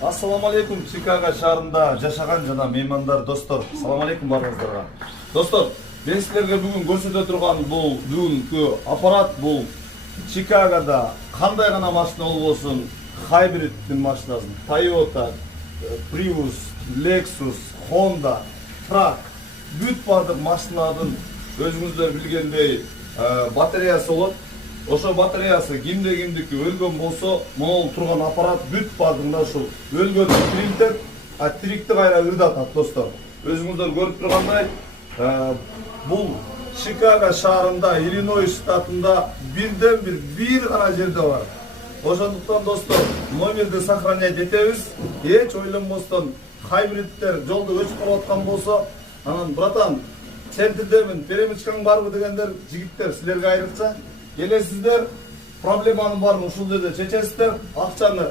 Ассаламу алейкум, Чикаго шаарында жашаган жана меймандар, достор. Ассаламу алейкум баарыңыздарга. Достор, мен силерге бүгүн көрсөтө турган бул бүгүнкү аппарат бул Чикагода кандай гана машина болбосун, хайбридтин машинасын, Toyota, Prius, Lexus, Honda, Truck, бүт баардык машинанын өзүңүздөр билгендей батареясы болот. Ошо батареясы кимдики өлгөн болсо, могул турган аппарат бүт баардыгында ушул өлгөндү тирилтет, а тирикти кайра ырдатат, достор. Өзүңүздөр көрүп тургандай, бул Чикаго шаарында, Иллинойс штатында бир гана жерде бар. Ошондуктан, достор, номерди сохранять этебиз. Эч ойлонбостон хайбридтер жолдо өчүп калып аткан болсо, анан братан, центрдемин, перемычкаң барбы дегендер жигиттер силерге айрыкча келесиздер, проблеманын баарын ушул жерде чечесиздер, акчаны